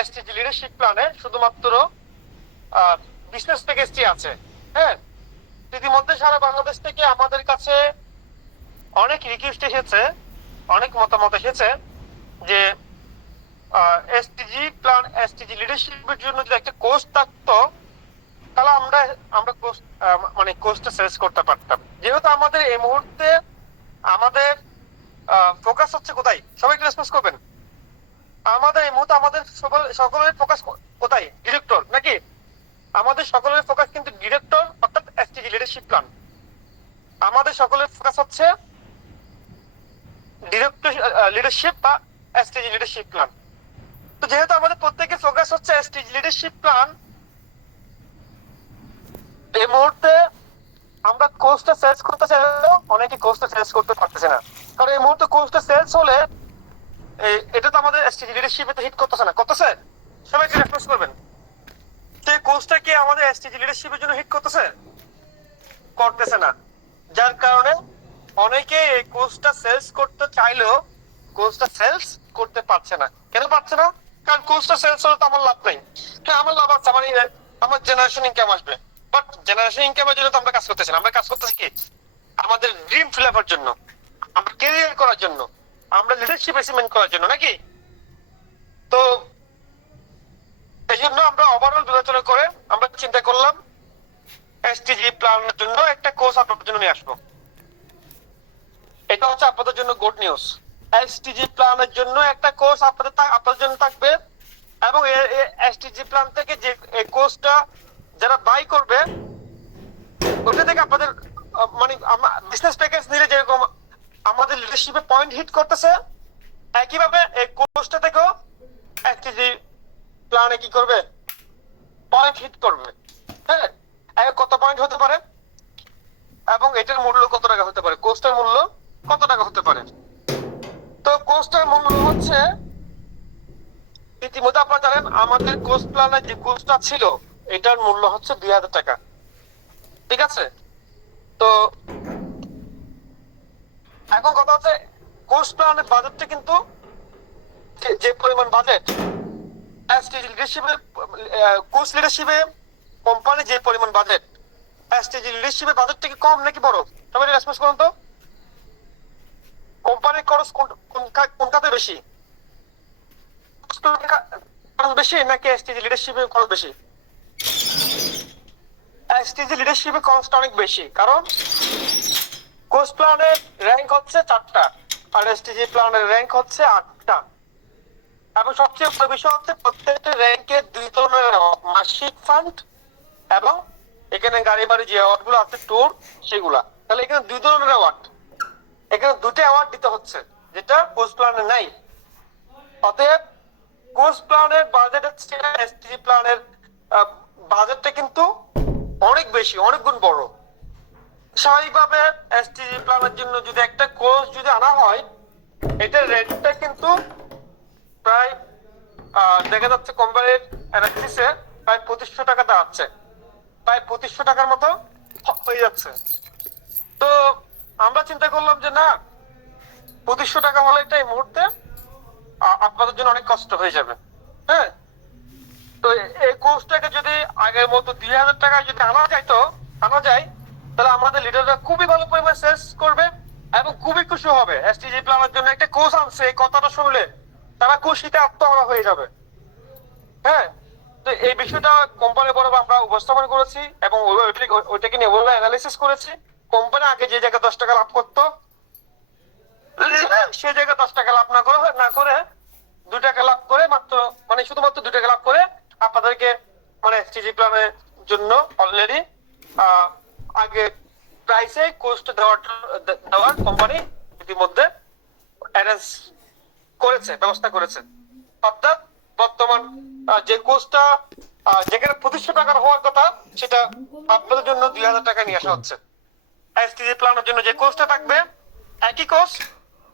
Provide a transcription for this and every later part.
STG leadership প্ল্যানে শুধুমাত্র business প্যাকেজটি আছে। হ্যাঁ? ইতিমধ্যে সারা বাংলাদেশ থেকে আমাদের কাছে অনেক রিকোয়েস্ট এসেছে, অনেক মতামত এসেছে যে এসটিজি প্ল্যান এসটিজি লিডারশিপের জন্য যদি একটা কোর্স থাকতো, তাহলে আমরা আমরা কোর্স মানে কোর্সটা শেষ করতে পারতাম। যেহেতু আমাদের এই মুহূর্তে আমাদের ফোকাস হচ্ছে কোথায়? সবাই একটু রেসপন্স করবেন? আমাদের এই মুহূর্তে আমাদের সকল সকলের ফোকাস কোথায়? ডিরেক্টর নাকি? আমাদের সকলের ফোকাস কিন্তু ডিরেক্টর অর্থাৎ এসটিজি লিডারশিপ প্ল্যান আমাদের সকলের ফোকাস হচ্ছে ডিরেক্টর লিডারশিপ বা এসটিজি লিডারশিপ প্ল্যান তো যেহেতু আমাদের প্রত্যেকের ফোকাস হচ্ছে এসটিজি লিডারশিপ প্ল্যান এই মুহূর্তে আমরা কোর্সটা সেলস করতে চাইলেও অনেকে কোর্সটা সেলস করতে পারতেছে না। কারণ এই মুহূর্তে কোর্সটা সেলস হলে এটা তো আমাদের লিডারশিপে তো হিট করতেছে না। করতেছে? করবেন। তো কোর্সটা কি আমাদের এসটিজি লিডারশিপের জন্য হিট করতেছে? করতেছে না। যার কারণে অনেকে এই কোর্সটা সেলস করতে চাইলেও কোর্সটা সেলস করতে পারছে না। কেন পারছে না? কারণ কোর্সটা সেলস হলে তো আমার লাভ নেই। হ্যাঁ আমার লাভ আছে? আমার আমার জেনারেশন ইনকাম আসবে। বাট জেনারেশন ইনকামের জন্য তো আমরা কাজ করতেছি না। আমরা কাজ করতেছি কি? আমাদের ড্রিম ফিল আপের জন্য। আমরা কেরিয়ার করার জন্য। আমরা লিডারশিপ অ্যাচিভমেন্ট করার জন্য, নাকি? তো এই জন্য আমরা ওভারঅল বিবেচনা করে আমরা চিন্তা করলাম এসটিজি প্ল্যানের জন্য একটা কোর্স আপনাদের জন্য নিয়ে আসব। এটা হচ্ছে আপনাদের জন্য গুড নিউজ এসটিজি প্ল্যানের জন্য একটা কোর্স আপনাদের আপনাদের জন্য থাকবে এবং এসটিজি প্ল্যান থেকে যে এই কোর্সটা যারা বাই করবে, ওটা থেকে আপনাদের মানে বিজনেস প্যাকেজ নিলে যেরকম আমাদের লিডারশিপে পয়েন্ট হিট করতেছে। একইভাবে এই কোর্সটা থেকেও এসটিজি প্ল্যানে কি করবে? পয়েন্ট হিট করবে। হ্যাঁ? কত পয়েন্ট হতে পারে? এবং এটার মূল্য কত টাকা হতে পারে? কোর্সটার মূল্য কত টাকা হতে পারে? তো কোর্সটার মূল্য হচ্ছে, ইতিমধ্যে আপনারা জানেন, আমাদের কোর্স প্ল্যানে যে কোর্সটা ছিল, এটার মূল্য হচ্ছে দুই হাজার টাকা। ঠিক আছে? তো এখন কথা হচ্ছে কোর্স প্ল্যানের বাজেটটা কিন্তু যে- পরিমাণ বাজেট লিডারশিপের কোর্স লিডারশিপে কোম্পানি যে পরিমাণ বাজেট এসটিজি লিডারশিপের বাজেটটা কি কম নাকি বড়? সবাই রেসপন্স করুন তো। কোম্পানির খরচ কোন- কোনটাতে বেশি? খরচ বেশি নাকি এসটিজি লিডারশিপের খরচ বেশি? এসটিজি লিডারশিপের খরচটা অনেক বেশি, কারণ কোর্স প্ল্যানের র্যাঙ্ক হচ্ছে চারটা, আর এসটিজি প্ল্যানের র্যাঙ্ক হচ্ছে আটটা। এবং সবচেয়ে বড় বিষয় হচ্ছে প্রত্যেকটা র্যাঙ্কে দুই ধরনের মাসিক ফান্ড এবং এখানে গাড়ি বাড়ি যে অ্যাওয়ার্ডগুলো আছে ট্যুর সেগুলা। তাহলে এখানে দুই ধরনের অ্যাওয়ার্ড এখানে দুটো অ্যাওয়ার্ড দিতে হচ্ছে, যেটা কোর্স প্ল্যানে নাই। অতএব কোর্স প্ল্যানের বাজেট হচ্ছে এসটিজি প্ল্যানের বাজেটটা কিন্তু অনেক বেশি, অনেক গুণ বড়। স্বাভাবিকভাবে এসটিজি প্ল্যানের জন্য যদি একটা কোর্স যদি আনা হয়, এটার রেটটা কিন্তু প্রায় দেখা যাচ্ছে কোম্পানির অ্যানালিসিসে প্রায় পঁচিশশো টাকা দাঁড়াচ্ছে প্রায় পঁচিশশো টাকার মতো হয়ে যাচ্ছে। তো আমরা চিন্তা করলাম যে না, পঁচিশশো টাকা হলে এটা এই মুহূর্তে আপনাদের জন্য অনেক কষ্ট হয়ে যাবে। হ্যাঁ? তো এই কোর্সটাকে যদি আগের মতো দুই হাজার টাকায় যদি আনা যায় তো আনা যায় তাহলে আমাদের লিডাররা খুবই ভালো পরিমাণ সেলস করবে এবং খুবই খুশি হবে। এসটিজি প্ল্যানের জন্য একটা কোর্স আনছে, এই কথাটা শুনলে তারা খুশিতে আত্মহারা হয়ে যাবে। হ্যাঁ? তো এই বিষয়টা কোম্পানি বড় আমরা উপস্থাপন করেছি এবং ওইটাকে নিয়ে ওইভাবে অ্যানালিসিস করেছি। কোম্পানি আগে যে জায়গায় দশ টাকা লাভ করতো, সে জায়গায় দশ টাকা লাভ না করে না করে দু টাকা লাভ করে মাত্র মানে শুধুমাত্র দু টাকা লাভ করে আপনাদেরকে মানে সিজি প্ল্যানের জন্য অলরেডি আগে প্রাইসে কোস্ট দেওয়ার দেওয়ার কোম্পানি ইতিমধ্যে অ্যারেঞ্জ করেছে ব্যবস্থা করেছে। অর্থাৎ বর্তমান যে কোর্সটা যেখানে পঁচিশশো টাকার হওয়ার কথা সেটা আপনাদের জন্য দুই হাজার টাকা নিয়ে আসা হচ্ছে। এসটিজি প্ল্যানের জন্য যে কোর্সটা থাকবে একই কোর্স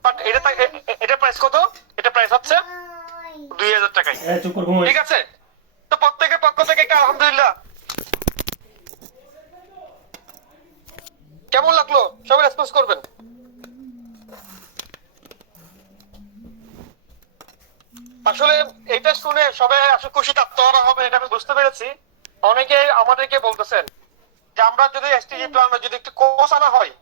বাট এটা এটা প্রাইস কত? এটা প্রাইস হচ্ছে দুই হাজার টাকায়। ঘুমোই। ঠিক আছে? তো প্রত্যেকের পক্ষ থেকে আলহামদুলিল্লাহ কেমন লাগল? সবাই রেসপন্স করবেন। আসলে এটা শুনে সবাই আসলে খুশিতে আত্মহারা হবে, এটা আমি বুঝতে পেরেছি। অনেকে আমাদেরকে বলতেছেন যে আমরা যদি এসটিজি প্ল্যান যদি একটু কোর্স আনা হয়,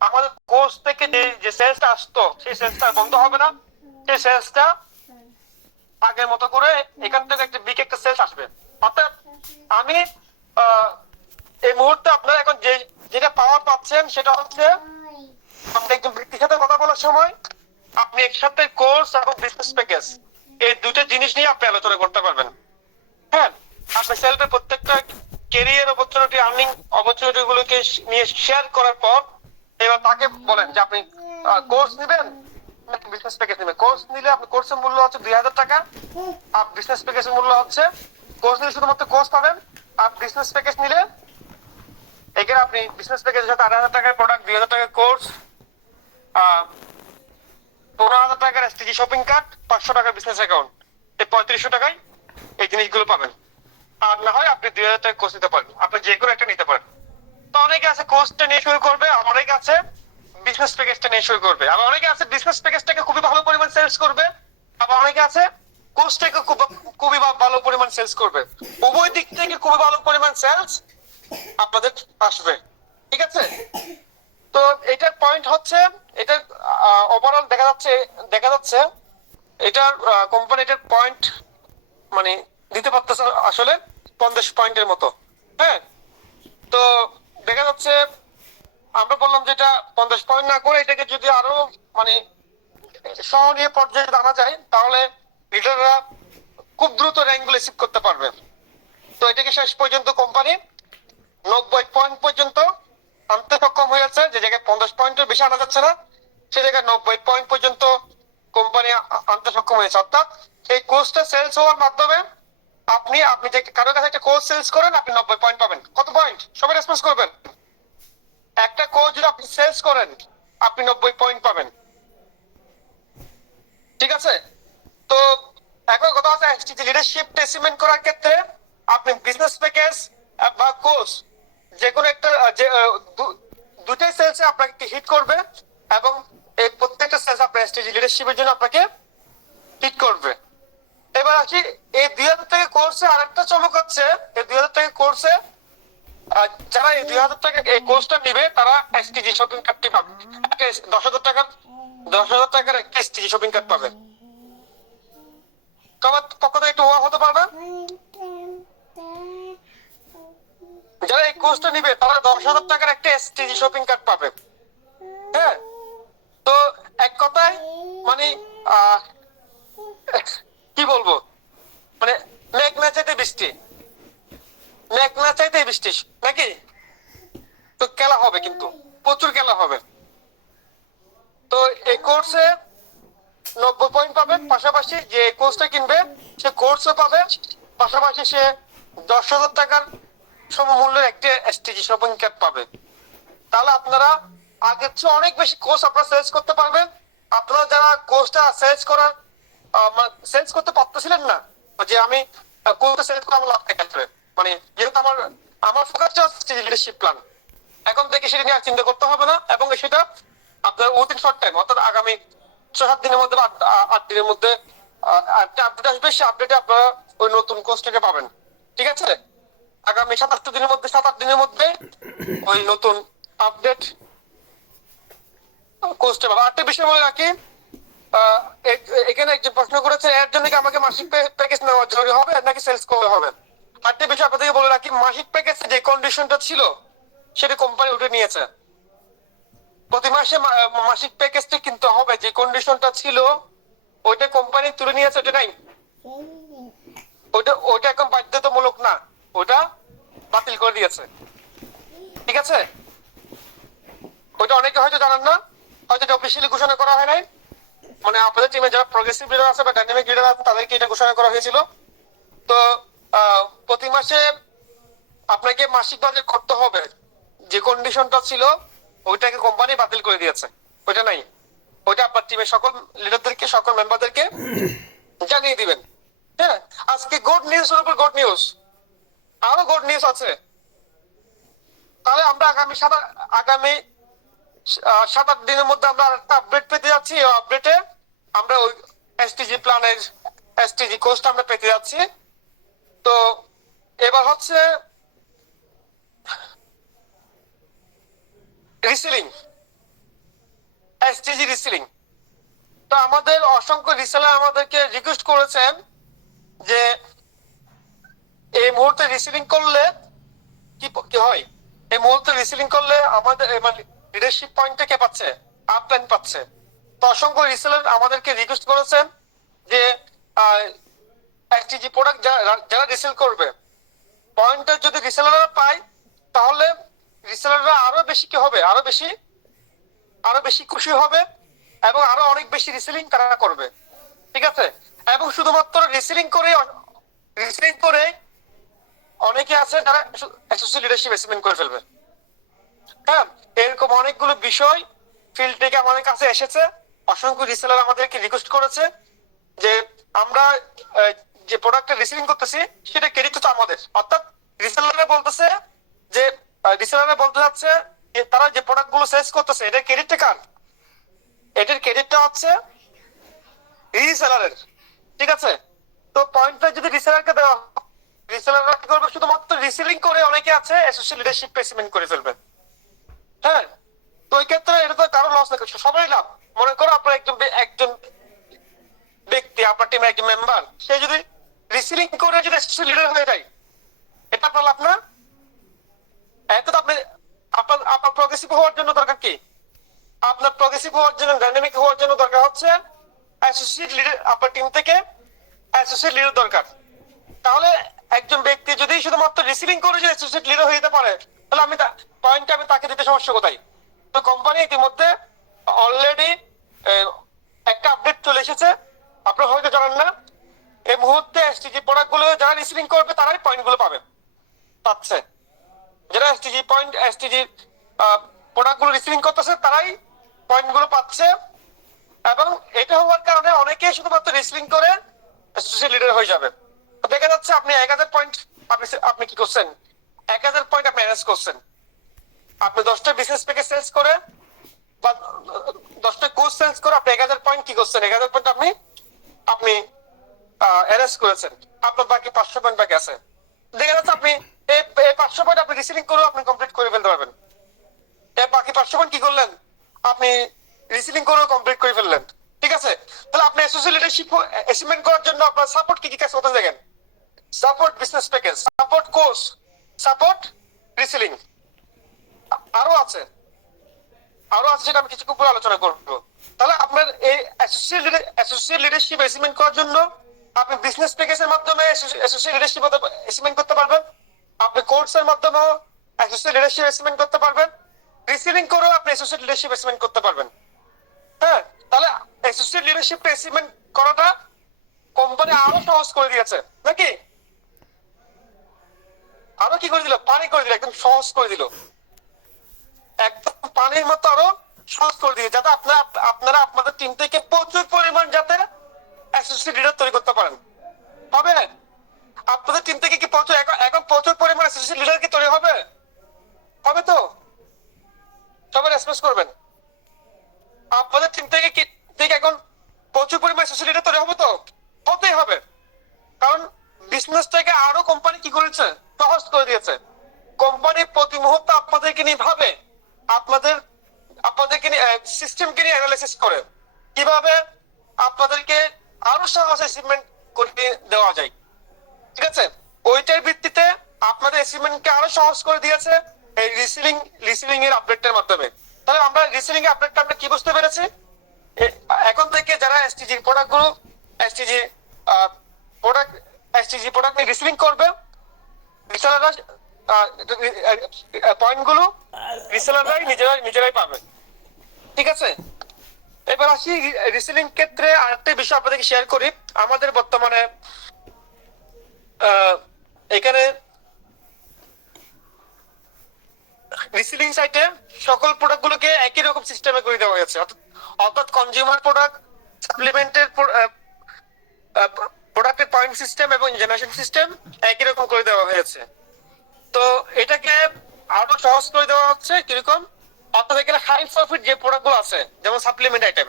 আমাদের কোর্স থেকে যে যে সেলসটা আসতো, সেই সেলসটা বন্ধ হবে না। সেই সেলসটা আগের মতো করে এখান থেকে একটা বিগ একটা সেলস আসবে। অর্থাৎ আমি আহ, এই মুহূর্তে আপনারা এখন যে যেটা পাওয়ার পাচ্ছেন সেটা হচ্ছে আপনি একজন ব্যক্তির সাথে কথা বলার সময় আপনি একসাথে কোর্স এবং বিজনেস প্যাকেজ এই দুটো জিনিস নিয়ে আপনি আলোচনা করতে পারবেন। হ্যাঁ আপনি সেলফে প্রত্যেকটা কেরিয়ার অপরচুনিটি আর্নিং অপরচুনিটি গুলোকে নিয়ে শেয়ার করার পর এবার তাকে বলেন যে আপনি কোর্স নেবেন বিজনেস প্যাকেজ নেবেন। কোর্স নিলে আপনি কোর্সের মূল্য হচ্ছে দুই হাজার টাকা আর বিজনেস প্যাকেজের মূল্য হচ্ছে কোর্স নিলে শুধুমাত্র কোর্স পাবেন, আর বিজনেস প্যাকেজ নিলে এখানে আপনি বিজনেস প্যাকেজের সাথে আড়াই হাজার টাকার প্রোডাক্ট দুই হাজার টাকার কোর্স পনেরো হাজার টাকার এসটিজি শপিং কার্ড পাঁচশো টাকার বিজনেস অ্যাকাউন্ট এই পঁয়ত্রিশশো টাকায় এই জিনিসগুলো পাবেন। আর না হয় আপনি দুই হাজার কোর্স নিতে পারেন। আপনি যে কোনো একটা নিতে পারেন। তো অনেকে আছে কোর্সটা নিয়ে শুরু করবে, আর অনেকে আছে বিজনেস প্যাকেজটা নিয়ে শুরু করবে। আবার অনেকে আছে বিজনেস প্যাকেজটাকে খুবই ভালো পরিমাণ সেলস করবে। আবার অনেকে আছে কোর্সটাকে খুব, খুবই ভালো পরিমাণ সেলস করবে। উভয় দিক থেকে খুবই ভালো পরিমাণ সেলস আপনাদের আসবে। ঠিক আছে? তো এটার পয়েন্ট হচ্ছে, এটা ওভারঅল দেখা যাচ্ছে দেখা যাচ্ছে এটার কোম্পানি এটার পয়েন্ট মানে দিতে পারতেছে আসলে পঞ্চাশ পয়েন্টের মতো। হ্যাঁ? তো দেখা যাচ্ছে আমরা বললাম যে এটা পঞ্চাশ পয়েন্ট না করে এটাকে যদি আরও মানে সহনীয় পর্যায়ে আনা যায়, তাহলে লিডাররা খুব দ্রুত র্যাঙ্কগুলো রিসিভ করতে পারবে। তো এটাকে শেষ পর্যন্ত কোম্পানি নব্বই পয়েন্ট পর্যন্ত আনতে সক্ষম হয়েছে যে জায়গায় পঞ্চাশ পয়েন্টের বেশি আনা যাচ্ছে না, সে জায়গায় নব্বই পয়েন্ট পর্যন্ত কোম্পানি আনতে সক্ষম হয়েছে। অর্থাৎ এই কোর্সটা সেলস হওয়ার মাধ্যমে আপনি আপনি যে কারোর কাছে একটা কোর্স সেলস করেন, আপনি নব্বই পয়েন্ট পাবেন। কত পয়েন্ট সবাই রেসপন্স করবেন। একটা কোর্স যদি আপনি সেলস করেন, আপনি নব্বই পয়েন্ট পাবেন। ঠিক আছে? তো এখন কথা এসটিজি লিডারশিপ টেসিমেন্ট করার ক্ষেত্রে আপনি বিজনেস প্যাকেজ বা কোর্স যে কোনো একটা যে দুটাই সেলসে আপনাকে হিট করবে এবং এই প্রত্যেকটা সেলস আপনার এসটিজি লিডারশিপের জন্য আপনাকে হিট করবে। এবার আসি, এই দুই হাজার টাকা কোর্সে আরেকটা চমক হচ্ছে, এই দুই হাজার টাকা কোর্সে যারা এই দুই হাজার টাকা, এই কোর্সটা নিবে, তারা এসটিজি শপিং কার্ডটি পাবে। দশ হাজার টাকার, দশ হাজার টাকার একটা এসটিজি শপিং কার্ড পাবে। তোমার পক্ষ থেকে একটু হতে পারবে? যারা এই কোর্সটা নিবে, তারা দশ হাজার টাকার একটা এসটিজি শপিং কার্ড পাবে। হ্যাঁ? তো এক কথায় মানে কি বলব? মানে মেঘ চাইতে বৃষ্টি। মেঘ চাইতে বৃষ্টি, নাকি? তো খেলা হবে কিন্তু, প্রচুর খেলা হবে। তো এই কোর্সে নব্বই পয়েন্ট পাবে, পাশাপাশি যে কোর্সটা কিনবে, সে কোর্সও পাবে, পাশাপাশি সে দশ হাজার টাকার সমমূল্যের একটি এসটিজি শপিং ক্যাপ পাবে তাহলে আপনারা আগের চেয়ে অনেক বেশি কোর্স আপনারা সেলস করতে পারবেন। আপনারা যারা কোর্সটা সেলস করার সেলস করতে পারতেছিলেন না, যে আমি কোর্সটা সেলস করে আমার লাভ ক্ষেত্রে মানে যেহেতু আমার আমার ফোকাসটা হচ্ছে লিডারশিপ প্ল্যান এখন থেকে সেটা নিয়ে আর চিন্তা করতে হবে না, এবং সেটা আপনার উইথিন শর্ট টাইম অর্থাৎ আগামী ছয় সাত দিনের মধ্যে আট- দিনের মধ্যে একটা আপডেট আসবে সেই আপডেটে আপনারা ওই নতুন কোর্সটাকে পাবেন। ঠিক আছে? আগামী সাত আট দিনের মধ্যে সাত আট দিনের মধ্যে ওই নতুন আপডেট কোর্সটা পাবো আরেকটা বিষয় বলে রাখি এখানে একজন প্রশ্ন করেছে এর জন্য কি আমাকে মাসিক প্যাকেজ নেওয়া জরুরি হবে নাকি সেলস হবে? আরেকটা বিষয় আপনাদেরকে বলে রাখি মাসিক প্যাকেজে যে কন্ডিশনটা ছিল সেটা কোম্পানি উঠে নিয়েছে। প্রতি মাসে মাসিক প্যাকেজটা কিনতে হবে যে কন্ডিশনটা ছিল ওইটা কোম্পানি তুলে নিয়েছে ওটা নাই। ওইটা ওইটা এখন বাধ্যতামূলক না। ওটা বাতিল করে দিয়েছে। ঠিক আছে? ওইটা অনেকে হয়তো জানেন না। হয়তো এটা অফিসিয়ালি ঘোষণা করা হয় নাই। মানে আপনাদের টিমে যারা প্রগ্রেসিভ লিডার আছে বা ডাইনামিক লিডার আছে, তাদেরকে এটা ঘোষণা করা হয়েছিল। তো প্রতি মাসে আপনাকে মাসিক বাজেট করতে হবে। যে কন্ডিশনটা ছিল, ওইটাকে কোম্পানি বাতিল করে দিয়েছে। ওইটা নাই। ওইটা আপনার টিমের সকল লিডারদেরকে সকল মেম্বারদেরকে জানিয়ে দিবেন। হ্যাঁ? আজকে গুড নিউজ উপর গুড নিউজ আরও গুড নিউজ আছে। তাহলে আমরা আগামী সাত আগামী সাত, আট দিনের মধ্যে আমরা একটা আপডেট পেতে যাচ্ছি। আপডেটে আমরা ওই এসটিজি প্ল্যানের এসটিজি কোর্সটা আমরা পেতে যাচ্ছি। তো এবার হচ্ছে রিসেলিং এসটিজি রিসেলিং তো আমাদের অসংখ্য রিসেলার আমাদেরকে রিকোয়েস্ট করেছেন যে এই মুহূর্তে রিসেলিং করলে কি কি হয়? এই মুহূর্তে রিসেলিং করলে আমাদের মানে লিডারশিপ পয়েন্টে কে পাচ্ছে? আপলাইন পাচ্ছে। তো অসংখ্য রিসেলার আমাদেরকে রিকোয়েস্ট করেছেন যে এসটিজি প্রোডাক্ট যারা রিসেল করবে পয়েন্টটা যদি রিসেলাররা পায়, তাহলে রিসেলাররা আরও বেশি কি হবে? আরও বেশি আরও বেশি খুশি হবে এবং আরও অনেক বেশি রিসেলিং তারা করবে। ঠিক আছে? এবং শুধুমাত্র রিসেলিং করে রিসেলিং করে অনেকে আছে যারা অ্যাসোসিয়েট লিডারশিপ অ্যাসিভমেন্ট করে ফেলবে। হ্যাঁ এরকম অনেকগুলো বিষয় ফিল্ড থেকে আমাদের কাছে এসেছে। অসংখ্য রিসেলার আমাদেরকে রিকোয়েস্ট করেছে যে আমরা যে প্রোডাক্টটা রিসিভিং করতেছি, সেটা ক্রেডিট হচ্ছে আমাদের। অর্থাৎ রিসেলাররা বলতেছে যে রিসেলাররা বলতে যাচ্ছে যে, তারা যে প্রোডাক্টগুলো সেলস করতেছে, এটার ক্রেডিটটা কার? এটার ক্রেডিটটা হচ্ছে রিসেলারের ঠিক আছে? তো পয়েন্টটা যদি রিসেলারকে দেওয়া রিসেলাররা কি করবে, শুধুমাত্র রিসেলিং করে অনেকে আছে অ্যাসোসিয়েট লিডারশিপ প্লেসমেন্ট করে ফেলবে। হ্যাঁ? তো ওই ক্ষেত্রে এটা তো কারও লস না সবাই লাভ। মনে করো আপনার একজন একজন ব্যক্তি, আপনার টিমের একজন মেম্বার সে যদি রিসিলিং করে যদি অ্যাসোসিয়েট লিডার হয়ে যায়, এটা আপনার লাভ না? এত আপনি আপনার আপনার প্রগ্রেসিভ হওয়ার জন্য দরকার কি? আপনার প্রগ্রেসিভ হওয়ার জন্য ডাইনামিক হওয়ার জন্য দরকার হচ্ছে অ্যাসোসিয়েট লিডার আপনার টিম থেকে অ্যাসোসিয়েট লিডার দরকার। তাহলে একজন ব্যক্তি যদি শুধুমাত্র রিসিভিং করে যে অ্যাসোসিয়েট লিডার হয়ে যেতে পারে, তাহলে আমি পয়েন্টটা আমি তাকে দিতে সমস্যা কোথায়? তো কোম্পানি ইতিমধ্যে অলরেডি একটা আপডেট চলে এসেছে। আপনারা হয়তো জানেন না, এই মুহূর্তে এসটিজি প্রোডাক্টগুলো যারা রিসিভিং করবে, তারাই পয়েন্টগুলো পাবে, পাচ্ছে। যারা এসটিজি পয়েন্ট এসটিজি প্রোডাক্টগুলো রিসিভিং করতেছে, তারাই পয়েন্টগুলো পাচ্ছে। এবং এটা হওয়ার কারণে অনেকেই শুধুমাত্র রিসিভিং করে অ্যাসোসিয়েট লিডার হয়ে যাবে। দেখা যাচ্ছে আপনি এক হাজার পয়েন্ট আপনি আপনি কি করছেন? এক হাজার পয়েন্ট আপনি ম্যানেজ করছেন। আপনি দশটা বিজনেস প্যাকেজ সেলস করে বা দশটা কোর্স সেলস করে আপনি এক হাজার পয়েন্ট কি করছেন? এক হাজার পয়েন্ট আপনি আপনি অ্যারেঞ্জ করেছেন। আপনার বাকি পাঁচশো পয়েন্ট বাকি আছে। দেখা যাচ্ছে আপনি এই পাঁচশো পয়েন্ট আপনি রিসিভিং করেও আপনি কমপ্লিট করে ফেলতে পারবেন। এই বাকি পাঁচশো পয়েন্ট কি করলেন? আপনি রিসিভিং করেও কমপ্লিট করে ফেললেন। ঠিক আছে? তাহলে আপনি অ্যাসোসিয়েট লিডারশিপ অ্যাচিভমেন্ট করার জন্য আপনার সাপোর্ট কি কি কাজ করতে দেখেন। Support business package support course support reselling আরও আছে। আরও আছে সেটা আমি কিছুক্ষণ পরে আলোচনা করব। তাহলে আপনার এই অ্যাসোসিয়েট অ্যাসোসিয়েট লিডারশিপ অ্যাচিভমেন্ট করার জন্য আপনি বিজনেস প্যাকেজের মাধ্যমে অ্যাসোসিয়েট লিডারশিপ অ্যাচিভমেন্ট করতে পারবেন। আপনি কোর্সের মাধ্যমে অ্যাসোসিয়েট লিডারশিপ অ্যাচিভমেন্ট করতে পারবেন। রিসিলিং করেও আপনি অ্যাসোসিয়েট লিডারশিপ অ্যাচিভমেন্ট করতে পারবেন। হ্যাঁ? তাহলে অ্যাসোসিয়েট লিডারশিপ অ্যাচিভমেন্ট করাটা কোম্পানি আরও সহজ করে দিয়েছে। নাকি? আরও কি করে দিল? পানি করে দিল, একদম সহজ করে দিল। একদম পানির মতো আরও সহজ করে দিয়ে যাতে আপনারা আপনারা আপনাদের টিম থেকে প্রচুর পরিমাণ যাতে অ্যাসোসিয়েট লিডার তৈরি করতে পারেন। হবে? আপনাদের টিম থেকে কি প্রচুর, এখন এখন প্রচুর পরিমাণ অ্যাসোসিয়েট লিডার কি তৈরি হবে? হবে তো? সবাই রেসপন্স করবেন। আপনাদের টিম থেকে কি, থেকে এখন প্রচুর পরিমাণ অ্যাসোসিয়েট লিডার তৈরি হবে তো? হতেই হবে। কারণ বিজনেসটাকে আরও কোম্পানি কি করেছে? সহজ করে দিয়েছে। কোম্পানি প্রতি মুহূর্তে আপনাদেরকে নিয়ে ভাবে, আপনাদের, আপনাদেরকে নিয়ে সিস্টেমকে নিয়ে অ্যানালাইসিস করে। কীভাবে আপনাদেরকে আরও সহজ অ্যাচিভমেন্ট করে দেওয়া যায়। ঠিক আছে? ওইটার ভিত্তিতে আপনাদের অ্যাচিভমেন্টকে আরও সহজ করে দিয়েছে এই রিসিলিং রিসিলিং এর আপডেটের মাধ্যমে। তাহলে আমরা রিসিলিং আপডেটটা আমরা কি বুঝতে পেরেছি? এখন থেকে যারা এসটিজি প্রোডাক্টগুলো STG product STG product reselling করবে। রিসেলাররা পয়েন্টগুলো রিসেলাররাই নিজেরাই নিজেরাই পাবে। ঠিক আছে? এবার আসি ক্ষেত্রে আরেকটা বিষয় আপনাদেরকে শেয়ার করি। আমাদের বর্তমানে এখানে রিসিলিং সাইটে সকল প্রোডাক্ট গুলোকে একই রকম সিস্টেমে করে দেওয়া হয়েছে। অর্থাৎ কনজিউমার প্রোডাক্ট সাপ্লিমেন্টের প্রোডাক্টের পয়েন্ট সিস্টেম এবং জেনারেশন সিস্টেম একই রকম করে দেওয়া হয়েছে। তো এটাকে আরও সহজ করে দেওয়া হচ্ছে কীরকম? অর্থাৎ এখানে হাই প্রফিট যে প্রোডাক্ট আছে, যেমন সাপ্লিমেন্ট আইটেম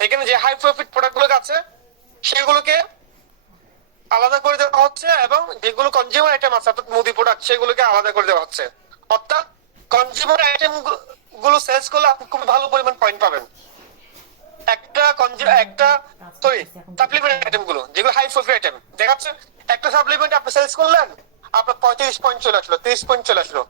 এখানে যে হাই প্রফিট প্রোডাক্ট আছে, সেগুলোকে আলাদা করে দেওয়া হচ্ছে এবং যেগুলো কনজিউমার আইটেম আছে, অর্থাৎ মুদি প্রোডাক্ট সেগুলোকে আলাদা করে দেওয়া হচ্ছে। অর্থাৎ কনজিউমার আইটেমগুলো সেলস করলে আপনি খুব ভালো পরিমাণ পয়েন্ট পাবেন। একটা একটা সরি সাপ্লিমেন্ট আইটেমগুলো যেগুলো হাই প্রফিট আইটেম দেখাচ্ছে? একটা সাপ্লিমেন্ট আপনি সেলস করলেন আপনার পঁয়ত্রিশ পয়েন্ট চলে আসলো তিরিশ পয়েন্ট চলে আসলো।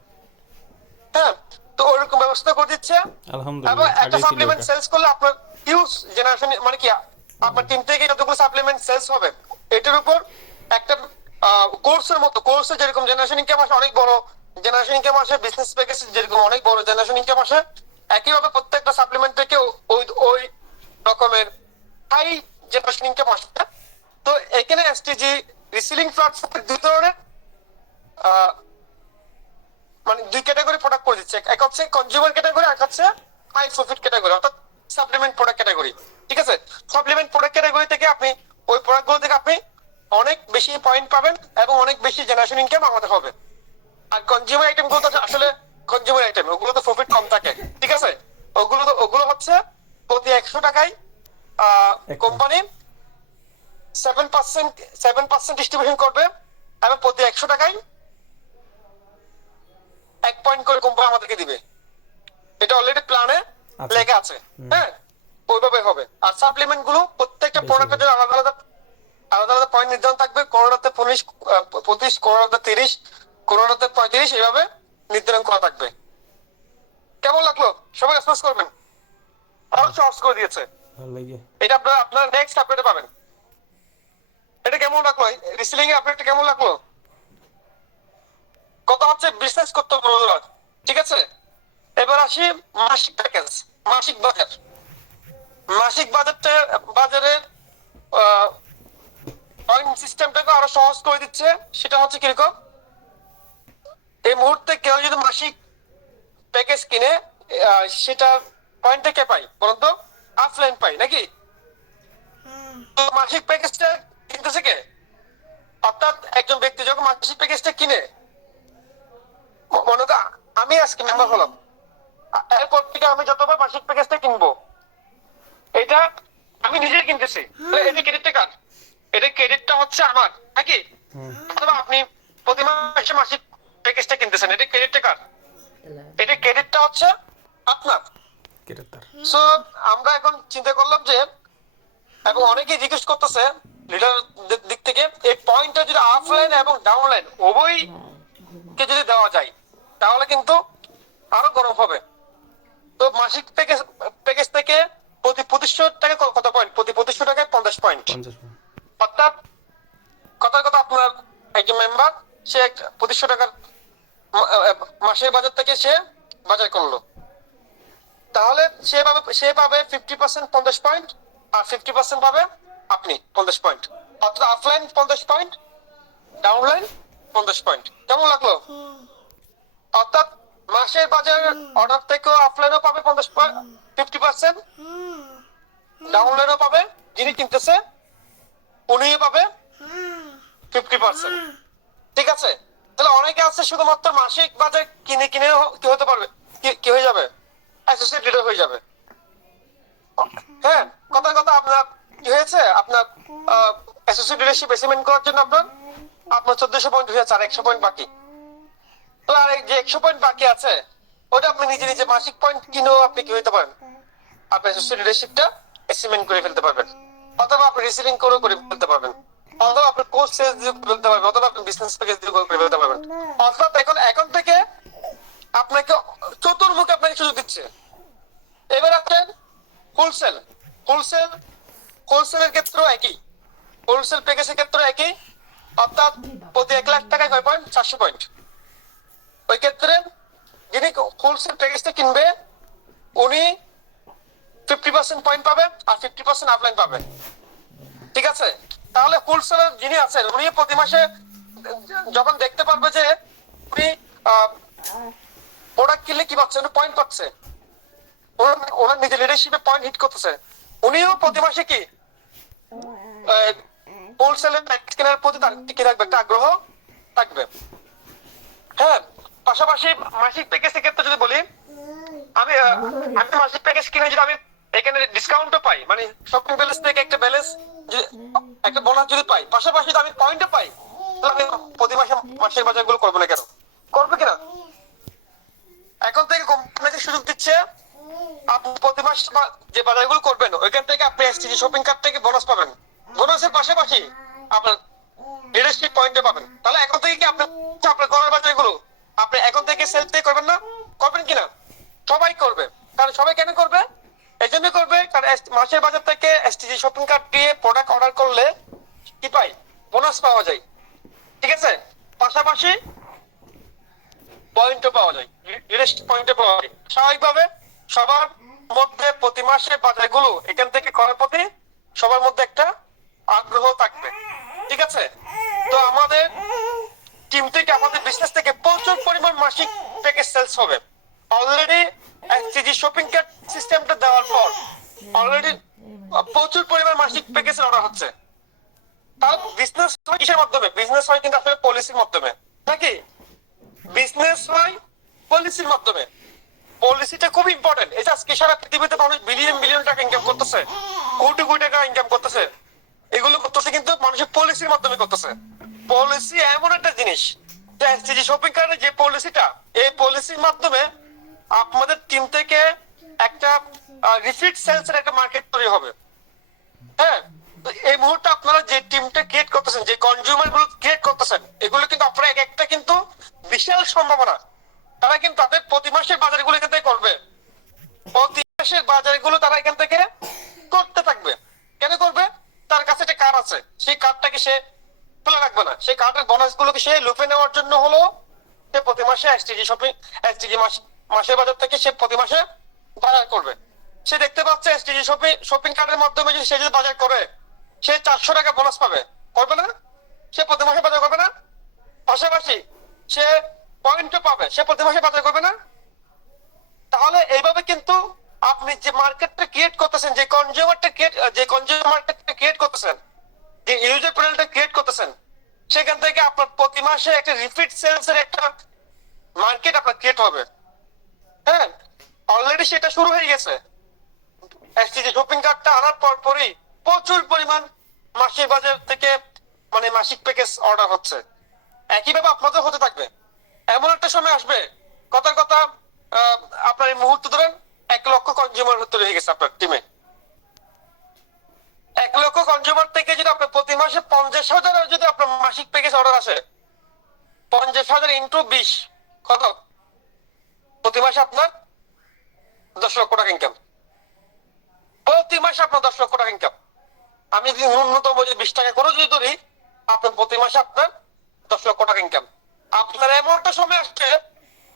হ্যাঁ? তো ওরকম ব্যবস্থা করে দিচ্ছে। আলহামদুলিল্লাহ একটা সাপ্লিমেন্ট সেলস করলে আপনার হিউজ জেনারেশন মানে কি আপনার টিম থেকে যতগুলো সাপ্লিমেন্ট সেলস হবে এটার উপর একটা কোর্সের মতো কোর্সে যেরকম জেনারেশন ইনকাম আসে অনেক বড় জেনারেশন ইনকাম আসে বিজনেস প্যাকেজ যেরকম অনেক বড় জেনারেশন ইনকাম আসে একইভাবে প্রত্যেকটা সাপ্লিমেন্ট থেকে ওই ওই রকমের। হাই জেনারেশন ইনকাম আসে তো এখানে এসটিজি রিসিলিং প্ল্যাটফর্ম দুই ধরনের মানে দুই ক্যাটাগরি প্রোডাক্ট করে দিচ্ছে। এক হচ্ছে কনজিউমার ক্যাটাগরি এক হচ্ছে হাই প্রফিট ক্যাটাগরি অর্থাৎ সাপ্লিমেন্ট প্রোডাক্ট ক্যাটাগরি ঠিক আছে? সাপ্লিমেন্ট প্রোডাক্ট ক্যাটাগরি থেকে আপনি ওই প্রোডাক্টগুলো থেকে আপনি অনেক বেশি পয়েন্ট পাবেন এবং অনেক বেশি জেনারেশন ইনকাম আমাদের হবে। আর কনজিউমার আইটেমগুলো তো আসলে কনজিউমার আইটেম ওগুলো তো প্রফিট কম থাকে। ঠিক আছে? ওগুলো তো, ওগুলো হচ্ছে প্রতি একশো টাকায় company seven percent seven percent distribution করবে এবং প্রতি একশো টাকায় এক পয়েন্ট করে কোম্পানি আমাদেরকে দিবে। এটা অলরেডি প্ল্যানে। লেগে আছে। হ্যাঁ ওইভাবে হবে। আর সাপ্লিমেন্টগুলো প্রত্যেকটা প্রোডাক্টের জন্য আলাদা আলাদা আলাদা আলাদা পয়েন্ট নির্ধারণ থাকবে। কোনোটাতে পঁচিশ পঁচিশ কোনোটাতে তিরিশ কোনোটাতে পঁয়ত্রিশ এইভাবে নির্ধারণ করা থাকবে। কেমন লাগল? সবাই রেসপন্স করবেন। আরও সহজ করে দিয়েছে। এটা আপনার আপনার নেক্সট আপডেটে পাবেন। এটা কেমন লাগল? রিসিলিং এর আপডেটটা কেমন লাগল? কত হচ্ছে বিজনেস করতে হবে বন্ধুরা। ঠিক আছে? এবার আসি মাসিক প্যাকেজ মাসিক বাজার। মাসিক বাজারটা বাজারের সিস্টেমটাকে আরও সহজ করে দিচ্ছে। সেটা হচ্ছে কীরকম? এই মুহূর্তে কেউ যদি মাসিক প্যাকেজ কিনে সেটা পয়েন্টটা কে পাই? বলুন তো? অফলাইন পাই নাকি? মাসিক প্যাকেজটা কিনতেছে কে? অর্থাৎ একজন ব্যক্তি যখন মাসিক প্যাকেজটা কিনে মনে আমি আজকে মেম্বার হলাম। এরপর থেকে আমি যতবার মাসিক প্যাকেজটা কিনবো এটা আমি নিজেই কিনতেছি। এটা ক্রেডিটটা কার? এটা ক্রেডিটটা হচ্ছে আমার নাকি? অথবা আপনি প্রতি মাসে মাসিক প্যাকেজটা কিনতেছেন এটা ক্রেডিটটা কার? এটা ক্রেডিটটা হচ্ছে আপনার। কেটে সো আমরা এখন চিন্তা করলাম যে এবং অনেকেই জিজ্ঞেস করতেছে লিডার দিক থেকে এই পয়েন্টটা যদি অফলাইন এবং ডাউনলাইন উভয় কে যদি দেওয়া যায় তাহলে কিন্তু আরও গরম হবে। তো মাসিক প্যাকেজ প্যাকেজ থেকে প্রতি পঁচিশশো টাকা কত পয়েন্ট প্রতি পঁচিশশো টাকায় পঞ্চাশ পয়েন্ট অর্থাৎ কথার কথা আপনার একজন মেম্বার সে পঁচিশশো টাকার মাসের বাজার থেকে সে বাজার করল। তাহলে সে পাবে সে পাবে ফিফটি পার্সেন্ট পঞ্চাশ পয়েন্ট আর ফিফটি পার্সেন্ট পাবে আপনি পঞ্চাশ পয়েন্ট অর্থাৎ অফলাইন পঞ্চাশ পয়েন্ট ডাউনলাইন পঞ্চাশ পয়েন্ট কেমন লাগল? অর্থাৎ মাসের বাজার অর্ডার থেকেও অফলাইনও পাবে পঞ্চাশ পয়েন্ট ফিফটি পার্সেন্ট ডাউনলাইনও পাবে যিনি কিনতেছে উনিও পাবে ফিফটি পার্সেন্ট ঠিক আছে? তাহলে অনেকে আছে শুধুমাত্র মাসিক বাজার কিনে কিনে কি হতে পারবে? কি- কি হয়ে যাবে? অ্যাসোসিয়েট লিডার হয়ে যাবে। হ্যাঁ কথা কথা, আপনার হয়েছে? আপনার অ্যাসোসিয়েট লিডারশিপ এসিমেন্ট করার জন্য আপনার আপনার চোদ্দশো পয়েন্ট হয়েছে আর একশো পয়েন্ট বাকি। তো আর যে একশো পয়েন্ট বাকি আছে, ওটা আপনি নিজে নিজে মাসিক পয়েন্ট কিনেও আপনি কি হতে পারেন? আপনি অ্যাসোসিয়েট লিডারশিপটা এসিমেন্ট করে ফেলতে পারবেন। অথবা আপনি রিসিলিং করেও করে ফেলতে পারবেন। অথবা আপনি কোর্স সেলস দিয়ে ফেলতে পারবেন, অথবা আপনি বিজনেস প্যাকেজ দিয়ে করে ফেলতে পারবেন। অর্থাৎ এখন এখন থেকে আপনাকে চতুর্মুখে আপনাকে সুযোগ দিচ্ছে। এবার আসেন হোলসেল হোলসেল হোলসেলের ক্ষেত্রেও একই। হোলসেল প্যাকেজের ক্ষেত্রে একই। অর্থাৎ প্রতি এক লাখ টাকায় কয় পয়েন্ট চারশো পয়েন্ট ওই ক্ষেত্রে যিনি হোলসেল প্যাকেজটা কিনবে, উনি ফিফটি পার্সেন্ট পয়েন্ট পাবে আর ফিফটি পার্সেন্ট আপলাইন পাবে। ঠিক আছে? তাহলে হোলসেলার যিনি আছেন উনি প্রতি মাসে যখন দেখতে পারবে যে উনি প্রোডাক্ট কিনলে কি পাচ্ছে পয়েন্ট পাচ্ছে। ওনার ওনার নিজের লিডারশিপে পয়েন্ট হিট করতেছে। উনিও প্রতি মাসে কি? হোলসেলের কেনার প্রতি তার একটা আগ্রহ থাকবে। হ্যাঁ পাশাপাশি মাসিক প্যাকেজের ক্ষেত্রে যদি বলি, আমি আমি মাসিক প্যাকেজ কিনে যদি আমি এখানে ডিসকাউন্টও পাই মানে শপিং ব্যালেন্স থেকে একটা ব্যালেন্স একটা বোনাস যদি পাই, পাশাপাশি যদি আমি পয়েন্টও পাই, তাহলে আমি প্রতি মাসে, মাসের বাজারগুলো করব না কেন? করবে কিনা এখন থেকে কোম্পানিকে সুযোগ দিচ্ছে, আপনি প্রতি মাস যে বাজারগুলো করবেন, ওইখান থেকে আপনি এসটিজি শপিং কার্ড থেকে বোনাস পাবেন। বোনাসের পাশাপাশি আপনার লিডারশিপ পয়েন্টে পাবেন। তাহলে এখন থেকে কি আপনি আপনার করার বাজারগুলো আপনি এখন থেকে সেল পে করবেন না? করবেন কিনা? সবাই করবে। কারণ সবাই কেন করবে? এই জন্য করবে। কারণ মাসের বাজার থেকে এসটিজি শপিং কার্ড দিয়ে প্রোডাক্ট অর্ডার করলে কি পাই? বোনাস পাওয়া যায়। ঠিক আছে? পাশাপাশি পয়েন্টও পাওয়া যায়। লিডারশিপ পয়েন্টও পাওয়া যায়। স্বাভাবিকভাবে সবার মধ্যে প্রতি মাসে বাজারগুলো এখান থেকে করার প্রতি সবার মধ্যে একটা আগ্রহ থাকবে। ঠিক আছে? তো আমাদের টিম থেকে, আমাদের বিজনেস থেকে প্রচুর পরিমাণ মাসিক প্যাকেজ সেলস হবে। অলরেডি এসটিজি শপিং কার্ট সিস্টেমটা দেওয়ার পর অলরেডি প্রচুর পরিমাণ মাসিক প্যাকেজ অর্ডার হচ্ছে। তার বিজনেস হয় কিসের মাধ্যমে? বিজনেস হয় কিন্তু আসলে পলিসির মাধ্যমে। নাকি? বিজনেস হয় পলিসির মাধ্যমে। পলিসিটা খুব ইম্পর্টেন্ট এই আজকে সারা পৃথিবীতে মানুষ বিলিয়ন বিলিয়ন টাকা ইনকাম করতেছে, কোটি কোটি টাকা ইনকাম করতেছে, এগুলো করতেছে কিন্তু মানুষের পলিসির মাধ্যমে করতেছে। পলিসি এমন একটা জিনিস, যে শপিং কার্ডের যে পলিসিটা এই পলিসির মাধ্যমে আপনাদের টিম থেকে একটা রিফিট সেলস এর একটা মার্কেট তৈরি হবে। হ্যাঁ? এই মুহূর্তে আপনারা যে টিমটা ক্রিয়েট করতেছেন, যে কনজিউমারগুলো ক্রিয়েট করতেছেন, এগুলো কিন্তু আপনারা এক একটা কিন্তু বিশাল সম্ভাবনা। তারা কিন্তু তাদের প্রতি মাসের বাজারগুলো এখান থেকে করবে। প্রতি মাসের বাজারগুলো তারা এখান থেকে করতে থাকবে। কেন করবে? তার কাছে একটা কার্ড আছে। সেই কার্ডটাকে সে তুলে রাখবে না। সেই কার্ডের বোনাস গুলোকে সে লুপে নেওয়ার জন্য হলো সে প্রতি মাসে এসটিজি শপিং এসটিজি মাস, মাসের বাজার থেকে সে প্রতি মাসে বাজার করবে। সে দেখতে পাচ্ছে এসটিজি শপিং শপিং কার্ডের মাধ্যমে যদি সে যদি বাজার করে সে চারশো টাকা বোনাস পাবে। করবে না? সে প্রতি মাসে বাজার করবে না? পাশাপাশি সে পয়েন্টও পাবে। সে প্রতি মাসে বাজার করবে না? তাহলে এইভাবে কিন্তু আপনি যে মার্কেটটা ক্রিয়েট করতেছেন, যে কনজিউমারটা ক্রিয়েট যে কনজিউমার মার্কেটটা ক্রিয়েট করতেছেন, যে ইউজার প্যানেলটা ক্রিয়েট করতেছেন, সেখান থেকে আপনার প্রতি মাসে একটা রিপিট সেলস এর একটা মার্কেট আপনার ক্রিয়েট হবে। হ্যাঁ? অলরেডি সেটা শুরু হয়ে গেছে। শপিং কার্ডটা আনার পর পরই প্রচুর পরিমাণ মাসিক বাজার থেকে মানে মাসিক প্যাকেজ অর্ডার হচ্ছে। একইভাবে আপনাদের হতে থাকবে। এমন একটা সময় আসবে, কথার কথা আপনার এই মুহূর্তে ধরেন এক লক্ষ কনজিউমার তৈরি হয়ে গেছে আপনার টিমে এক লক্ষ কনজিউমার থেকে যদি আপনার প্রতি মাসে পঞ্চাশ হাজার যদি আপনার মাসিক প্যাকেজ অর্ডার আসে, পঞ্চাশ হাজার ইন্টু বিশ, কত? প্রতি মাসে আপনার দশ লক্ষ টাকা ইনকাম প্রতি মাসে আপনার দশ লক্ষ টাকা ইনকাম আমি যদি ন্যূনতম যে বিশ টাকা করে যদি ধরি আপনার প্রতি মাসে আপনার দশ লক্ষ টাকা ইনকাম আপনার এমন একটা সময় আসছে,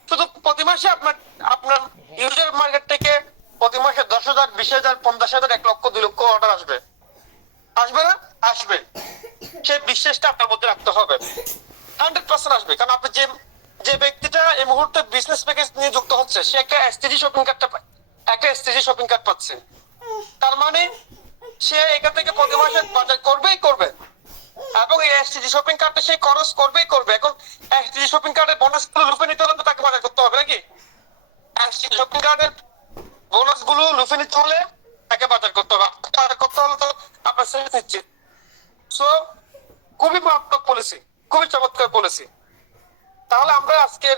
শুধু প্রতি মাসে আপনার আপনার ইউজার মার্কেট থেকে প্রতি মাসে দশ হাজার, বিশ হাজার, পঞ্চাশ হাজার, এক লক্ষ, দুই লক্ষ অর্ডার আসবে। আসবে না? আসবে। সেই বিশ্বাসটা আপনার মধ্যে রাখতে হবে। হান্ড্রেড পার্সেন্ট আসবে। কারণ আপনি যে যে ব্যক্তিটা এই মুহূর্তে বিজনেস প্যাকেজ নিয়ে যুক্ত হচ্ছে, সে একটা এসটিজি শপিং কার্ডটা একটা এসটিজি শপিং কার্ড পাচ্ছে। তার মানে সে এখান থেকে প্রতি মাসে বাজার করবেই করবে। এবং এই এসটিজি শপিং কার্ডটা সে খরচ করবেই করবে। এখন এসটিজি শপিং কার্ডের বোনাসগুলো লুফে নিতে হলে তাকে বাজার করতে হবে নাকি? এসটিজি শপিং কার্ডের বোনাসগুলো লুফে নিতে হলে তাকে বাজার করতে হবে। বাজার করতে হলে তো আপনার সেলস নিচ্ছে। সো খুবই মারাত্মক পলিসি খুবই চমৎকার পলিসি তাহলে আমরা আজকের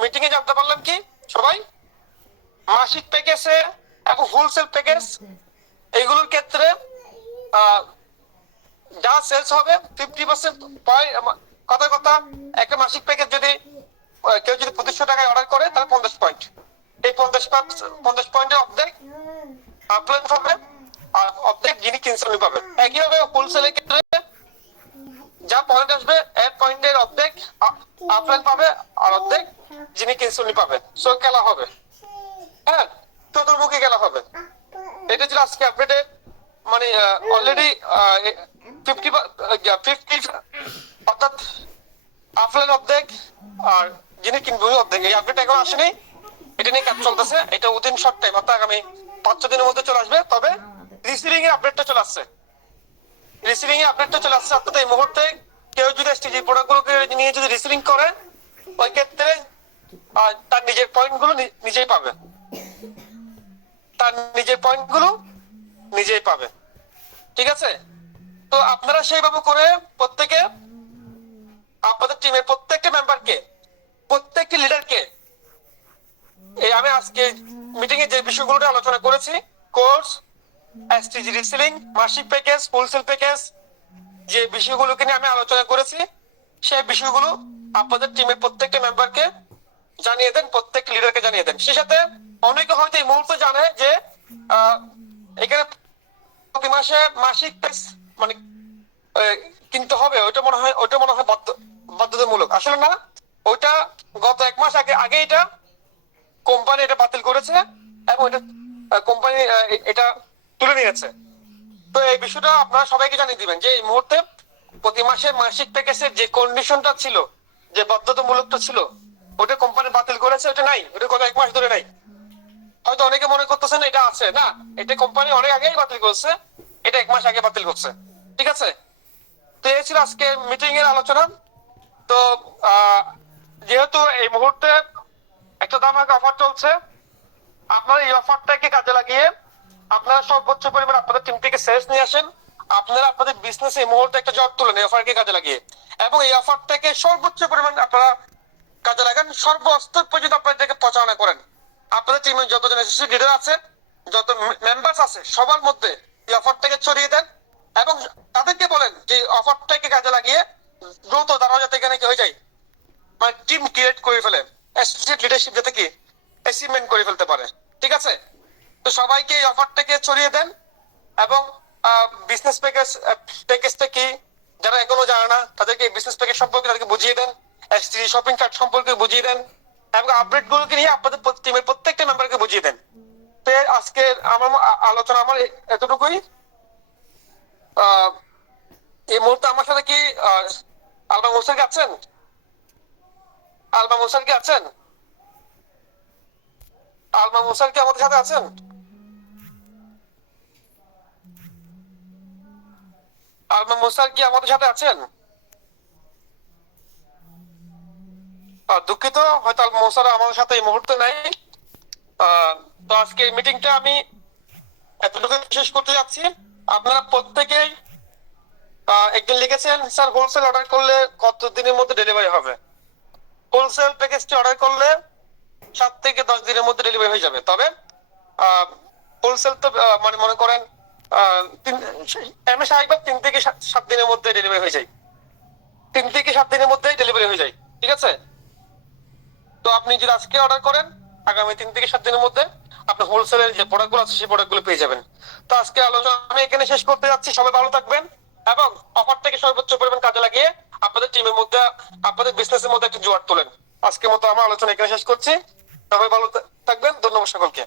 মিটিং এ জানতে পারলাম কি? সবাই? মাসিক প্যাকেজে এবং হোলসেল প্যাকেজ এইগুলোর ক্ষেত্রে যা সেলস হবে ফিফটি পার্সেন্ট কথা কথা, একটা মাসিক প্যাকেজ যদি কেউ যদি পঁচিশশো টাকায় অর্ডার করে, তাহলে পঞ্চাশ পয়েন্ট এই পঞ্চাশ পঞ্চাশ পয়েন্টের অর্ধেক আপলাইন পাবে আর অর্ধেক যিনি কিনছেন উনি পাবে একইভাবে হোলসেলের ক্ষেত্রে, যা পয়েন্ট আসবে এর পয়েন্টের অর্ধেক আপলাইন পাবে, আর অর্ধেক যিনি কিনছেন উনি পাবে সো খেলা হবে। হ্যাঁ? চতুর্মুখী খেলা হবে। এটা ছিল আজকে আপডেটে মানে অলরেডি ফিফটি ফিফটি অর্থাৎ আফলাইন অর্ধেক আর যিনি কিনবে অর্ধেক এই আপডেট এখন আসেনি। এটা নিয়ে কাজ চলতেছে। এটা উদিন শর্ট টাইম অর্থাৎ আগামী পাঁচ ছ দিনের মধ্যে চলে আসবে। তবে রিসিভিং এর আপডেটটা চলে আসছে। রিসিভিং এর আপডেটটা চলে আসছে অর্থাৎ এই মুহূর্তে কেউ যদি এসটিজি প্রোডাক্টগুলোকে নিয়ে যদি রিসিভিং করে, ওই ক্ষেত্রে তার নিজের পয়েন্টগুলো নিজেই পাবে। তার নিজের পয়েন্টগুলো নিজেই পাবে। ঠিক আছে? তো আপনারা সেইভাবে করে প্রত্যেকে, আপনাদের টিমের প্রত্যেকটা মেম্বারকে প্রত্যেকটি লিডারকে এই আমি আজকে মিটিং এ যে বিষয়গুলো আলোচনা করেছি কোর্স এসটিজি রিসেলিং মাসিক প্যাকেজ হোলসেল প্যাকেজ যে বিষয়গুলোকে নিয়ে আমি আলোচনা করেছি, সেই বিষয়গুলো আপনাদের টিমের প্রত্যেকটা মেম্বারকে জানিয়ে দেন প্রত্যেক লিডারকে জানিয়ে দেন। সেই সাথে অনেকে হয়তো এই মুহূর্তে জানে যে এখানে প্রতি মাসে মাসিক প্যাকেজ মানে কিনতে হবে, ওইটা মনে হয়, ওইটা মনে হয় বাধ্যতামূলক। আসলে না, ওইটা গত এক মাস আগে আগে এটা কোম্পানি এটা বাতিল করেছে এবং এটা কোম্পানি এটা তুলে নিয়েছে। তো এই বিষয়টা আপনারা সবাইকে জানিয়ে দিবেন যে, এই মুহূর্তে প্রতি মাসে মাসিক প্যাকেজের যে কন্ডিশনটা ছিল, যে বাধ্যতামূলকটা ছিল ওটা কোম্পানি বাতিল করেছে ওটা নাই ওটা গত এক মাস ধরে নাই। হয়তো অনেকে মনে করতেছেন এটা আছে। না, এটা কোম্পানি অনেক আগেই বাতিল করছে, এটা এক মাস আগে বাতিল করছে। ঠিক আছে? তো এই ছিল আজকে মিটিং এর আলোচনা। তো যেহেতু এই মুহূর্তে একটা দামাকে অফার চলছে, আপনারা এই অফারটাকে কাজে লাগিয়ে আপনারা সর্বোচ্চ পরিমাণ আপনাদের টিম থেকে সেলস নিয়ে আসেন। আপনারা আপনাদের বিজনেসে এই মুহূর্তে একটা জব তুলেন এই অফারকে কাজে লাগিয়ে। এবং এই অফারটাকে সর্বোচ্চ পরিমাণ আপনারা কাজে লাগান, সর্বস্তর পর্যন্ত আপনাদেরকে প্রচারণা করেন। আপনাদের টিমের যতজন এসএসসি লিডার আছে, যত মেম্বার্স আছে, সবার মধ্যে এই অফারটাকে ছড়িয়ে দেন এবং তাদেরকে বলেন যে অফারটাকে কাজে লাগিয়ে দ্রুত তারা যাতে এখানে হয়ে যায়। মানে টিম ক্রিয়েট করে ফেলে অ্যাসোসিয়েট লিডারশিপ যাতে কি অ্যাচিভমেন্ট করে ফেলতে পারে। ঠিক আছে? তো সবাইকে এই অফারটাকে ছড়িয়ে দেন এবং বিজনেস প্যাকেজ প্যাকেজটা কি যারা এখনও জানে না, তাদেরকে বিজনেস প্যাকেজ সম্পর্কে তাদেরকে বুঝিয়ে দেন এসটিডি শপিং কার্ট সম্পর্কে বুঝিয়ে দেন এবং আপডেট গুলোকে নিয়ে আপনাদের টিমের প্রত্যেকটা মেম্বারকে বুঝিয়ে দেন। আজকে আমার আলোচনা আমার এতটুকুই। এই মুহূর্তে আমার সাথে কি আলবা মুসার আছেন? আলমা মুসার আছেন? আলমা মুসার কি আমাদের সাথে আছেন? আলমা মুসার কি আমাদের সাথে আছেন? দুঃখিত, হয়তো আলমা মুসার আমাদের সাথে এই মুহূর্তে নাই। তো আজকে মিটিংটা আমি এতটুকু শেষ করতে যাচ্ছি। আপনারা প্রত্যেকেই একদিন লিখেছেন, স্যার হোলসেল অর্ডার করলে কত দিনের মধ্যে ডেলিভারি হবে? হোলসেল প্যাকেজটি অর্ডার করলে সাত থেকে দশ দিনের মধ্যে ডেলিভারি হয়ে যাবে। তবে হোলসেল তো মানে মনে করেন এমএস আইবার তিন থেকে সাত দিনের মধ্যে ডেলিভারি হয়ে যায়। তিন থেকে সাত দিনের মধ্যে ডেলিভারি হয়ে যায়। ঠিক আছে? তো আপনি যদি আজকে অর্ডার করেন, আগামী তিন থেকে সাত দিনের মধ্যে আপনি হোলসেলের যে প্রোডাক্টগুলো আছে, সেই প্রোডাক্টগুলো পেয়ে যাবেন। তো আজকে আলোচনা আমি এখানে শেষ করতে যাচ্ছি, সবাই ভালো থাকবেন এবং অফার থেকে সর্বোচ্চ পরিমাণ কাজে লাগিয়ে আপনাদের টিমের মধ্যে, আপনাদের বিজনেসের মধ্যে একটা জোয়ার তোলেন। আজকের মতো আমার আলোচনা এখানে শেষ করছি। সবাই ভালো থাকবেন, ধন্যবাদ সকলকে।